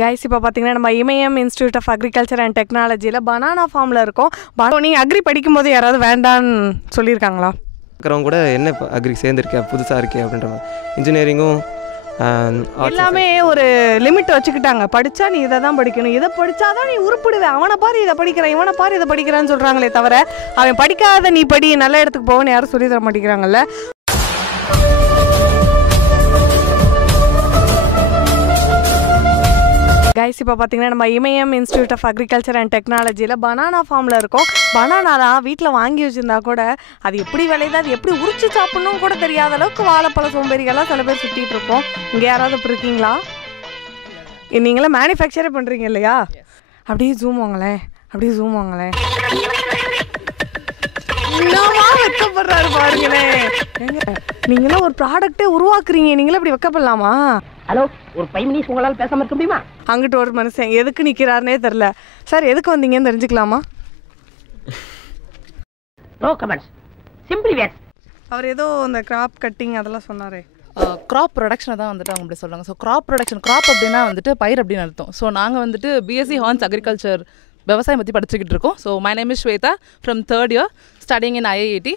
Guys இப்போ பார்த்தீங்கன்னா நம்ம இமயம் இன்ஸ்டியூட் ஆஃப் அக்ரிகல்ச்சர் அண்ட் டெக்னாலஜியில் பனானா ஃபார்மில் இருக்கோம். நீங்கள் அக்ரி படிக்கும்போது யாராவது வேண்டான்னு சொல்லியிருக்காங்களா? இருக்கிறவங்க கூட என்ன அக்ரி சேர்ந்துருக்கேன் புதுசாக இருக்கே அப்படின்ற மாதிரி இன்ஜினியரிங்கும் எல்லாமே ஒரு லிமிட் வச்சுக்கிட்டாங்க. படித்தா நீ இதை தான் படிக்கணும், இதை படித்தாதான் நீ உருப்பிடுவேன், அவனை பாரு இதை படிக்கிறான், இவனை பாரு இதை படிக்கிறான்னு சொல்கிறாங்களே தவிர அவன் படிக்காத நீ படி நல்ல இடத்துக்கு போகணும்னு யாரும் சொல்லி தர மாட்டேங்கிறாங்கல்ல. கைஸ் இப்போ பார்த்தீங்கன்னா நம்ம இமயம் இன்ஸ்டியூட் ஆஃப் அக்ரிகல்ச்சர் அண்ட் டெக்னாலஜியில் பனானா ஃபார்மில் இருக்கோம். பனானா தான் வீட்டில் வாங்கி வச்சுருந்தா கூட அது எப்படி விளையுது, அது எப்படி உரிச்சு சாப்பிட்ணும் கூட தெரியாத அளவுக்கு வாழைப்பழ சோம்பேறிகள்லாம் சில பேர் சுற்றிட்டு இருப்போம். இங்கே யாராவது இப்போ இருக்கீங்களா? நீங்களாம் மேனுஃபேக்சரே பண்ணுறீங்க இல்லையா? அப்படியே ஜூம் வாங்களேன், அப்படியே ஜூம் வாங்களேன். என்னமா வெக்கப்படுறாரு பாருங்களேன். நீங்களாம் ஒரு ப்ராடக்டே உருவாக்குறீங்க, நீங்களும் அப்படி வெக்கப்படலாமா? ஹலோ, ஒரு 5 மினிட்ஸ் உங்களால் பேசாமல் இருக்க முடியுமா? அங்கிட்டு ஒரு மனுஷன் எதுக்கு நிற்கிறாருனே தெரில. சார் எதுக்கு வந்தீங்கன்னு தெரிஞ்சுக்கலாமா? நோ கமெண்ட்ஸ், சிம்பிளி வேர். அவர் ஏதோ இந்த கிராப் கட்டிங் அதெல்லாம் சொன்னாரே. க்ராப் ப்ரொடக்ஷனை தான் வந்துட்டு அவங்க அப்படி சொல்கிறாங்க. ஸோ க்ராப் ப்ரொடக்ஷன், க்ராப் அப்படின்னா வந்துட்டு பயிர் அப்படின்னு அர்த்தம். ஸோ நாங்கள் வந்துட்டு பிஎஸ்சி ஹார்ன்ஸ் அக்ரிகல்ச்சர் விவசாயம் பற்றி படிச்சுக்கிட்டு இருக்கோம். So my name is Shweta from 3rd year studying in IIT.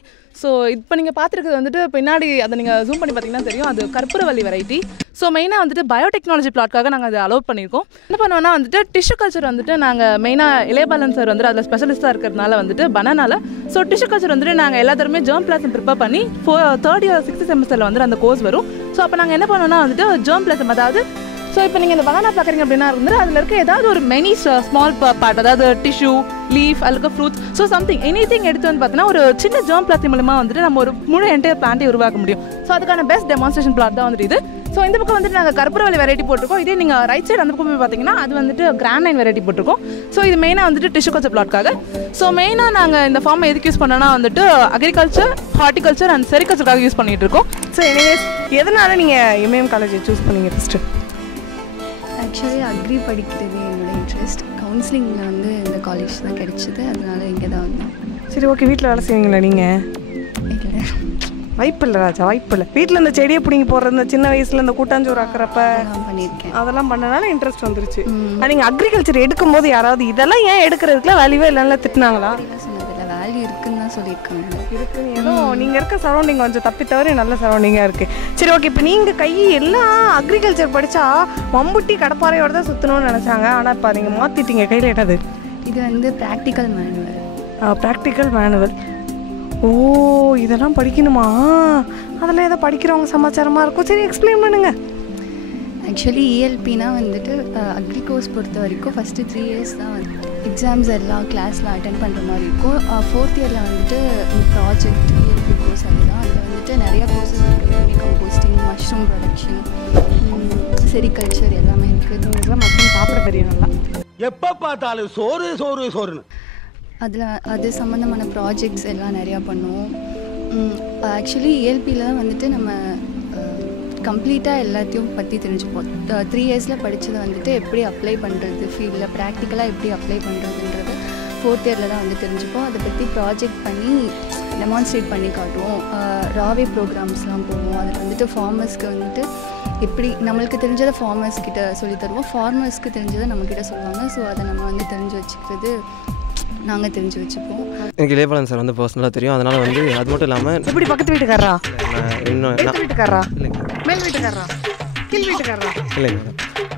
So இப்போ நீங்கள் பார்த்துருக்குது வந்துட்டு பின்னாடி அதை நீங்கள் ஜூம் பண்ணி பார்த்தீங்கன்னா தெரியும், அது கற்பூரவள்ளி வெரைட்டி. ஸோ மெயினாக வந்துட்டு பயோடெக்னாலஜி பிளாட்காக நாங்கள் அதை அலோவ் பண்ணியிருக்கோம். என்ன பண்ணுவோம்னா வந்துட்டு டிஷ்யூ கல்ச்சர் வந்துட்டு நாங்கள் மெயினாக இளையபாலன் சார் வந்துட்டு அதில் ஸ்பெஷலிஸ்ட்டாக இருக்கிறதுனால வந்துட்டு பனானால ஸோ டிஷ்யூ கல்ச்சர் வந்துட்டு நாங்கள் எல்லா தடவையுமே ஜெர்ம் பிளாசம் ப்ரிப்பேர் பண்ணி 3rd year 6th செமஸ்டரில் வந்துட்டு அந்த கோர்ஸ் வரும். ஸோ அப்போ நாங்கள் என்ன பண்ணோம்னா வந்துட்டு ஜெர்ம் பிளாசம், அதாவது ஸோ இப்போ நீங்கள் இந்த பனானா பார்க்குறீங்க அப்படின்னா வந்துட்டு அதில் இருக்க ஏதாவது ஒரு மெனி ஸ்மால் பார்ட், அதாவது டிஷ்யூ, லீஃப், அதுக்கு ஃப்ரூட்ஸ், ஸோ சம்திங் எனிதிங் எடுத்து வந்து பார்த்தீங்கன்னா ஒரு சின்ன ஜெர்ம் பிளாஸ்டிக் மூலமாக வந்துட்டு நம்ம ஒரு முழு என்டையர் பிளான்ட்டை உருவாக்க முடியும். ஸோ அதுக்கான பெஸ்ட் டெமான்ஸ்ட்ரேஷன் பிளாட் தான் வந்துட்டு இது. ஸோ இந்த பக்கம் வந்துட்டு நாங்கள் கற்பூரவள்ளி வெரைட்டி போட்டிருக்கோம். இதே நீங்கள் ரைட் சைடு அந்த பக்கம் போய் பார்த்தீங்கன்னா அது வந்துட்டு கிரானைன் வெரைட்டி போட்டிருக்கோம். ஸோ இது மெயினாக வந்துட்டு டிஷ்யூ கல்ச்சர் பிளாட்காக. ஸோ மெயினாக நாங்கள் இந்த ஃபார்மை எதுக்கு யூஸ் பண்ணோன்னா வந்துட்டு அக்ரிகல்ச்சர், ஹார்டிகல்ச்சர் அண்ட் செரிகல்ச்சருக்காக யூஸ் பண்ணிகிட்டு இருக்கோம். ஸோ எனிவேஸ் எதனால நீங்கள் இமயம் காலேஜை சூஸ் பண்ணீங்க ஃபஸ்ட்டு? ஆக்சுவலி அக்ரி படிக்கிறது என்னோட இன்ட்ரெஸ்ட். கவுன்சிலிங்கில் வந்து இந்த காலேஜ் தான் கிடைச்சிது, அதனால இங்கே தான் வந்தேன். சரி, ஓகே. வீட்டில் வேலை செய்வீங்களா நீங்கள்? இல்லை, வாய்ப்பு இல்லை ராஜா, வாய்ப்பு இல்லை. வீட்டில் இந்த செடியை பிடிங்கி போடுறது, இந்த சின்ன வயசில் இந்த கூட்டாஞ்சோறு ஆக்கிறப்ப பண்ணியிருக்கேன். அதெல்லாம் பண்ணனால இன்ட்ரெஸ்ட் வந்துருச்சு. நீங்கள் அக்ரிகல்ச்சர் எடுக்கும்போது யாராவது இதெல்லாம் ஏன் எடுக்கிறதுக்குலாம் வேல்யூவே இல்லைன்னா திட்டினாங்களா? சொன்னதில்லை, வேல்யூ இருக்குன்னு தான் சொல்லியிருக்காங்க. இருக்குன்னு ஏதோ நீங்கள் இருக்க சரௌண்டிங் கொஞ்சம் தப்பி தவிர நல்ல சரௌண்டிங்காக இருக்குது. சரி, ஓகே. இப்போ நீங்கள் கை எல்லாம் அக்ரிகல்ச்சர் படித்தா மம்புட்டி கடப்பாறையோட தான் சுற்றணும்னு நினச்சாங்க. ஆனால் இப்போ நீங்கள் மாற்றிட்டீங்க. கையில் என்னது? இது வந்து ப்ராக்டிக்கல் மேனுவல். Practical manual. ஓ, இதெல்லாம் படிக்கணுமா? அதெல்லாம் ஏதோ படிக்கிறவங்க சமாச்சாரமாக இருக்கும். சரி, எக்ஸ்பிளைன் பண்ணுங்கள். ஆக்சுவலி ELPனா வந்துட்டு அக்ரி கோர்ஸ் பொறுத்த வரைக்கும் ஃபஸ்ட்டு 3 years தான் வந்து எக்ஸாம்ஸ் எல்லாம் கிளாஸ்லாம் அட்டென்ட் பண்ணுற மாதிரி இருக்கும். 4th yearல வந்துட்டு இந்த ப்ராஜெக்ட் ELP கோர்ஸ் அதுதான். அதில் வந்துட்டு நிறையா கோர்ஸஸ் இருக்குது. Vermi composting, mushroom production, sericulture எல்லாமே இருக்குது. இதெல்லாம் மட்டும் சாப்பிட தெரியும் நல்லா. எப்போ பார்த்தாலும் சோறு சோறு சோறுன்னு அதில் அது சம்மந்தமான ப்ராஜெக்ட்ஸ் எல்லாம் நிறையா பண்ணுவோம். ஆக்சுவலி ELPயில் தான் வந்துட்டு நம்ம கம்ப்ளீட்டாக எல்லாத்தையும் பற்றி தெரிஞ்சுப்போம். 3 yearsல படித்ததை வந்துட்டு எப்படி அப்ளை பண்ணுறது, ஃபீல்டில் ப்ராக்டிக்கலாக எப்படி அப்ளை பண்ணுறதுன்றது 4th yearல தான் வந்து தெரிஞ்சுப்போம். அதை பற்றி ப்ராஜெக்ட் பண்ணி டெமான்ஸ்ட்ரேட் பண்ணி காட்டுவோம். ராவே ப்ரோக்ராம்ஸ்லாம் போவோம். அதில் வந்துட்டு ஃபார்மர்ஸ்க்கு வந்துட்டு எப்படி நம்மளுக்கு தெரிஞ்சதை ஃபார்மர்ஸ் கிட்ட சொல்லி தருவோம், ஃபார்மர்ஸ்க்கு தெரிஞ்சதை நம்மக்கிட்ட சொல்லுவாங்க. ஸோ அதை நம்ம வந்து தெரிஞ்சு வச்சுக்கிறது, நாங்கள் தெரிஞ்சு வச்சுப்போம். எனக்கு இளையபாலன் சார் வந்து பர்சனலாக தெரியும். அதனால் வந்து அது மட்டும் இல்லாமல் எப்படி பக்கத்து வீட்டுக்காரா, இன்னும் வீட்டுக்காரா, இல்லைங்க, மேல் வீட்டுக்காரா, கீழ் வீட்டுக்காரா? இல்லைங்க,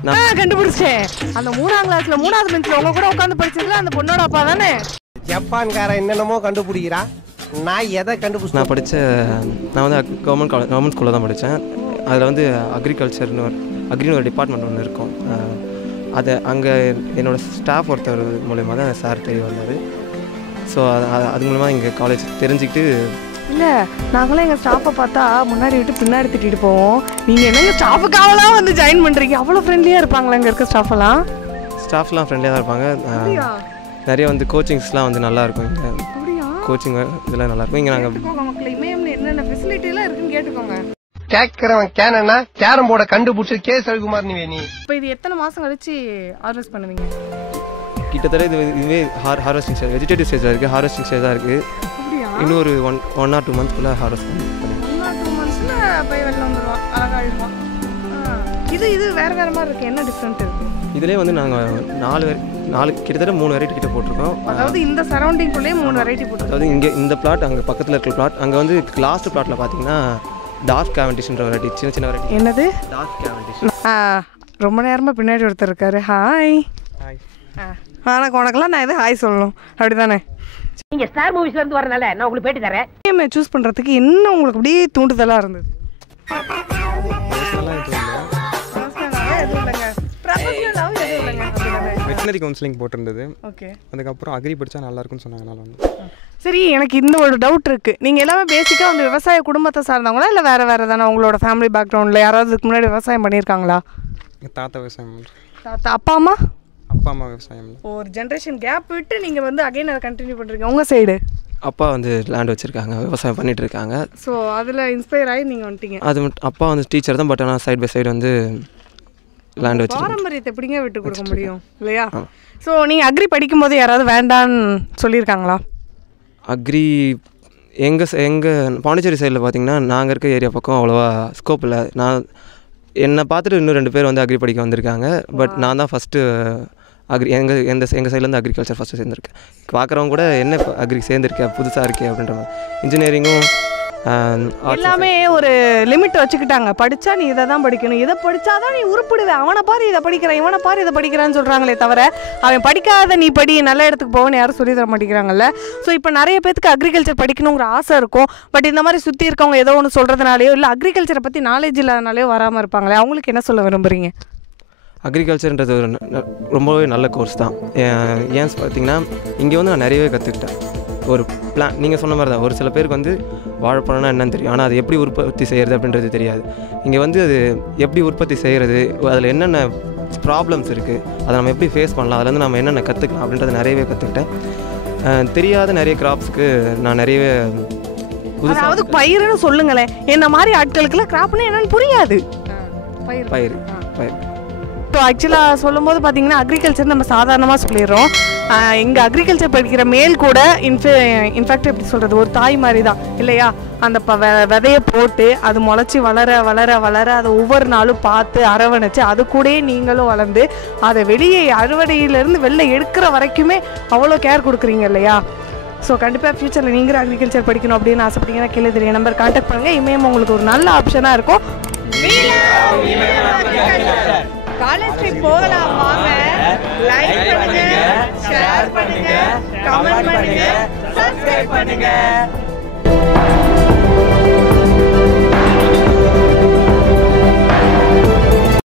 நான் கண்டுபிடிச்சேன். அந்த 3ஆம் கிளாஸ்ல 3வது பெஞ்சில் உங்க கூட உட்காந்து படிச்சதுல அந்த பொண்ணோட அப்பா தானே? ஜப்பான்காரன் என்னென்னமோ கண்டுபிடிக்கிறா. நான் எதை கண்டுபிடிச்சேன்? நான் வந்து கவர்மெண்ட் ஸ்கூலில் தான் படித்தேன். அதில் வந்து அக்ரிகல்ச்சர்னு ஒரு டிபார்ட்மெண்ட் ஒன்று இருக்கும். அதை அங்கே என்னோடய ஸ்டாஃப் ஒருத்தர் மூலயமா தான் சார் தெரிய வந்தார். ஸோ அது மூலமாக எங்கள் காலேஜ் தெரிஞ்சுக்கிட்டு. இல்லை, நாங்களாம் எங்கள் ஸ்டாஃபை பார்த்தா முன்னாடி விட்டு பின்னாடி திட்டிட்டு போவோம். நீங்கள் என்னங்க ஸ்டாஃபுக்காகலாம் வந்து ஜாயின் பண்ணுறீங்க? அவ்வளோ ஃப்ரெண்ட்லியாக இருப்பாங்களா இங்கே இருக்க ஸ்டாஃபெல்லாம்? ஸ்டாஃப்லாம் ஃப்ரெண்ட்லியாக தான் இருப்பாங்க. நிறைய வந்து கோச்சிங்ஸ்லாம் வந்து நல்லாயிருக்கும். இங்கே கோச்சிங் இதெல்லாம் நல்லாயிருக்கும். இங்கே நாங்கள் மக்கள் இமயம்ல என்னென்ன ஃபெசிலிட்டிலாம் இருக்குன்னு கேட்டுக்கோங்க. கேட்கிறவன் கேனா கேரம் போர்டை கண்டுபிடிச்சு கேஸ் ரவிக்குமார் நீ. இப்போ இது எத்தனை மாதம் கழிச்சு ஹார்வெஸ்ட் பண்ணுவீங்க? கிட்டத்தட்ட இதுவே ஹார்வெஸ்டிங் ஸ்டேஜ், வெஜிடேட்டிவ் ஸ்டேஜாக இருக்குது, ஹார்வெஸ்டிங் ஸ்டேஜாக இருக்குது. இன்னும் ஒரு 1 or 2 monthsக்குள்ளே ஹார்வெஸ்ட் பண்ணி 1 or 2 monthsல போய் வெளில வந்துடுவான், அழகாக அழுவான். இது வேறு மாதிரி இருக்குது. என்ன டிஃப்ரெண்ட் இருக்குது? இதிலே வந்து நாங்கள் கிட்டத்தட்ட 3 வெரைட்டி கிட்ட போட்டிருக்கோம். அதாவது இந்த சரௌண்டிங்குள்ளேயே 3 வெரைட்டி போட்டு. அதாவது இங்கே இந்த பிளாட் அங்கே பக்கத்தில் இருக்கிற பிளாட் அங்கே வந்து லாஸ்ட் பிளாட்டில் பார்த்தீங்கன்னா டார்க் கேவண்டிஷ்ன்ற வெரைட்டி, சின்ன வெரைட்டி. என்னது டார்க் கேவண்டிஷ்? ரொம்ப நேரமாக பின்னாடி ஒருத்தர் இருக்காரு. ஹாய். உனக்கெல்லாம் நான் எது ஹாய் சொல்லணும் அப்படி தானே? நீங்க ஸ்டார் மூவிஸ்ல இருந்து வரனால நான் உங்களுக்கு பேட்டி தரேன். இஎம்ஐ சூஸ் பண்ணுறதுக்கு என்ன உங்களுக்கு அப்படியே தூண்டுதலாக இருந்தது? வெட்டினரி கவுன்சிலிங் போட்டிருந்தது. ஓகே. அதுக்கப்புறம் அக்ரி படித்தா நல்லா இருக்குன்னு சொன்னாங்கனால வந்து. சரி, எனக்கு இந்த ஒரு டவுட் இருக்குது. நீங்கள் எல்லாமே பேசிக்காக வந்து விவசாய குடும்பத்தை சார்ந்தவங்களா இல்லை வேறு தானே? உங்களோட ஃபேமிலி பேக்ரவுண்டில் யாராவது இதுக்கு முன்னாடி விவசாயம் பண்ணியிருக்காங்களா? தாத்தா விவசாயம் பண்ணுறேன். தாத்தா அப்பா அம்மா விவசாயம். ஒரு ஜென்ரேஷன் கேப் விட்டு நீங்கள் வந்து அகைன் அதை கண்டினியூ பண்ணுறீங்க. உங்கள் சைடு அப்பா வந்து லேண்ட் வச்சுருக்காங்க, விவசாயம் பண்ணிகிட்டு இருக்காங்க. ஸோ அதில் இன்ஸ்பயர் ஆகி நீங்கள் வந்துட்டீங்க. அது அப்பா வந்து டீச்சர் தான், பட் ஆனால் சைட் பை சைடு வந்து லேண்ட் வச்சு பாரம்பரியத்தை எப்படிங்க விட்டு கொடுக்க முடியும் இல்லையா? ஸோ நீங்கள் அக்ரி படிக்கும்போது யாராவது வேண்டான்னு சொல்லியிருக்காங்களா? அக்ரி எங்கள் பாண்டிச்சேரி சைடில் பார்த்தீங்கன்னா நாங்கள் இருக்க ஏரியா பக்கம் அவ்வளோவா ஸ்கோப் இல்லை. என்னை பார்த்துட்டு இன்னும் 2 பேர் வந்து அக்ரி படிக்க வந்திருக்காங்க. பட் நான் தான் ஃபஸ்ட்டு அக்ரி எங்கள் சைட்லேருந்து அக்ரிகல்ச்சர் ஃபஸ்ட்டு சேர்ந்துருக்கேன். பார்க்குறவங்க கூட என்ன அக்ரி சேர்ந்துருக்கேன் புதுசாக இருக்கே அப்படின்ற மாதிரி. இன்ஜினியரிங்கும் எல்லாமே ஒரு லிமிட் வச்சுக்கிட்டாங்க. படித்தா நீ இதை தான் படிக்கணும், இதை படித்தாதான் நீ உருப்பிடுவேன், அவனை பாரு இதை படிக்கிறான், இவனை பாரு இதை படிக்கிறான்னு சொல்கிறாங்களே தவிர அவன் படிக்காத நீ படி நல்ல இடத்துக்கு போகணும்னு யாரும் சொல்லி தர மாட்டேங்கிறாங்கல்ல. ஸோ இப்போ நிறைய பேருக்கு அக்ரிகல்ச்சர் படிக்கணுங்கிற ஆசை இருக்கும். பட் இந்த மாதிரி சுற்றி இருக்கவங்க ஏதோ ஒன்று சொல்கிறதுனாலையோ இல்லை அக்ரிகல்ச்சரை பற்றி நாலேஜ் இல்லாதனாலையோ வராமல் இருப்பாங்களே, அவங்களுக்கு என்ன சொல்ல விரும்புகிறீங்க? அக்ரிகல்ச்சர்ன்றது ஒரு ரொம்பவே நல்ல கோர்ஸ் தான். ஏன் பார்த்தீங்கன்னா இங்கே வந்து நான் நிறையவே கற்றுக்கிட்டேன். ஒரு பிளான் நீங்கள் சொன்ன மாதிரி தான், ஒரு சில பேருக்கு வந்து வாழைப்பழம்னா என்னன்னு தெரியும், ஆனால் அது எப்படி உற்பத்தி செய்கிறது அப்படின்றது தெரியாது. இங்கே வந்து அது எப்படி உற்பத்தி செய்கிறது, அதில் என்னென்ன ப்ராப்ளம்ஸ் இருக்குது, அதை நம்ம எப்படி ஃபேஸ் பண்ணலாம், அதுலேருந்து நம்ம என்னென்ன கற்றுக்கலாம் அப்படின்றத நிறையவே கற்றுக்கிட்டேன். தெரியாத நிறைய கிராப்ஸுக்கு நான் நிறையவே அதாவது பயிர்னு சொல்லுங்களேன். என்ன மாதிரி ஆட்களுக்குலாம் கிராப்னா என்னன்னு புரியாது. பயிர் ஸோ ஆக்சுவலாக சொல்லும்போது பார்த்தீங்கன்னா அக்ரிகல்ச்சர் நம்ம சாதாரணமாக சொல்லிடுறோம். எங்கள் அக்ரிகல்ச்சர் படிக்கிற மேல் கூட இன்ஃபேக்ட் எப்படி சொல்கிறது, ஒரு தாய் மாதிரி தான் இல்லையா? அந்த விதையை போட்டு அது முளைச்சி வளர வளர வளர அதை ஒவ்வொரு நாளும் பார்த்து அரவணைச்சு அது கூடயே நீங்களும் வளர்ந்து அதை வெளியே அறுவடையிலேருந்து வெளில எடுக்கிற வரைக்குமே அவ்வளோ கேர் கொடுக்குறீங்க இல்லையா? ஸோ கண்டிப்பாக ஃப்யூச்சரில் நீங்களும் அக்ரிகல்ச்சர் படிக்கணும் அப்படின்னு ஆசைப்பட்டீங்கன்னா கீழே தெரிய நம்பர் கான்டாக்ட் பண்ணுங்கள். இமயம் உங்களுக்கு ஒரு நல்ல ஆப்ஷனாக இருக்கும். காலேஜ் ட்ரிப் போகலாம் வாங்க. லைக் பண்ணுங்க, ஷேர் பண்ணுங்க, கமெண்ட் பண்ணுங்க, சப்ஸ்கிரைப் பண்ணுங்க.